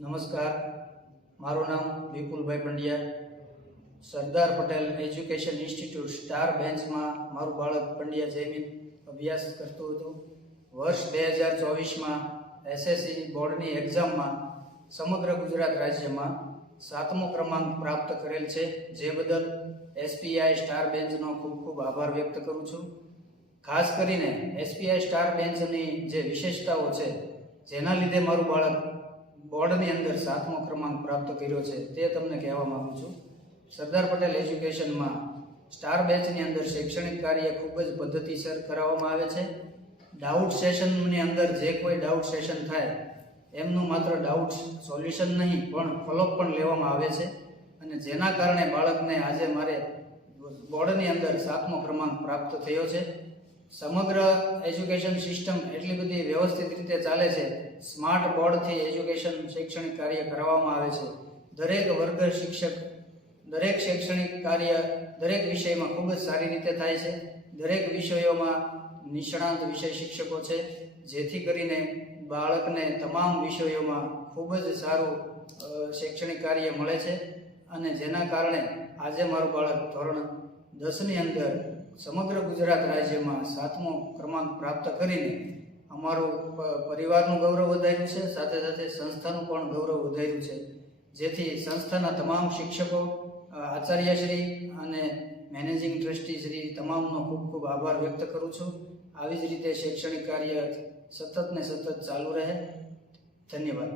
નમસ્કાર. મારું નામ Vipulbhai Pandya. Sardar Patel education institute star બેન્ચમાં મારું બાળક પંડ્યા જયમીન અભ્યાસ કરતું હતું. વર્ષ બે હજાર ચોવીસમાં એસએસસી બોર્ડની એક્ઝામમાં સમગ્ર ગુજરાત રાજ્યમાં સાતમો ક્રમાંક પ્રાપ્ત કરેલ છે. જે બદલ એસપીઆઈ સ્ટાર બેન્ચનો ખૂબ ખૂબ આભાર વ્યક્ત કરું છું. ખાસ કરીને એસપીઆઈ સ્ટાર બેન્ચની જે વિશેષતાઓ છે, જેના લીધે મારું બાળક બોર્ડની અંદર સાતમો ક્રમાંક પ્રાપ્ત કર્યો છે તે તમને કહેવા માગું છું. સરદાર પટેલ એજ્યુકેશનમાં સ્ટાર બેચની અંદર શૈક્ષણિક કાર્ય ખૂબ જ પદ્ધતિસર કરાવવામાં આવે છે. ડાઉટ સેશનની અંદર જે કોઈ ડાઉટ સેશન થાય, એમનું માત્ર ડાઉટ સોલ્યુશન નહીં, પણ ફોલોઅપ પણ લેવામાં આવે છે. અને જેના કારણે બાળકને આજે મારે બોર્ડની અંદર સાતમો ક્રમાંક પ્રાપ્ત થયો છે. સમગ્ર એજ્યુકેશન સિસ્ટમ એટલી બધી વ્યવસ્થિત રીતે ચાલે છે. સ્માર્ટ બોર્ડથી એજ્યુકેશન શૈક્ષણિક કાર્ય કરાવવામાં આવે છે. દરેક વર્ગ શિક્ષક, દરેક શૈક્ષણિક કાર્ય દરેક વિષયમાં ખૂબ જ સારી રીતે થાય છે. દરેક વિષયોમાં નિષ્ણાંત વિષય શિક્ષકો છે, જેથી કરીને બાળકને તમામ વિષયોમાં ખૂબ જ સારું શૈક્ષણિક કાર્ય મળે છે. અને જેના કારણે આજે મારું બાળક ધોરણ દસની અંદર સમગ્ર ગુજરાત રાજ્યમાં સાતમો ક્રમાંક પ્રાપ્ત કરીને અમારું પરિવારનું ગૌરવ વધાર્યું છે, સાથે સાથે સંસ્થાનું પણ ગૌરવ વધાર્યું છે. જેથી સંસ્થાના તમામ શિક્ષકો આચાર્યશ્રી અને મેનેજિંગ ટ્રસ્ટીશ્રી તમામનો ખૂબ ખૂબ આભાર વ્યક્ત કરું છું. આવી જ રીતે શૈક્ષણિક કાર્ય સતત ને સતત ચાલુ રહે. ધન્યવાદ.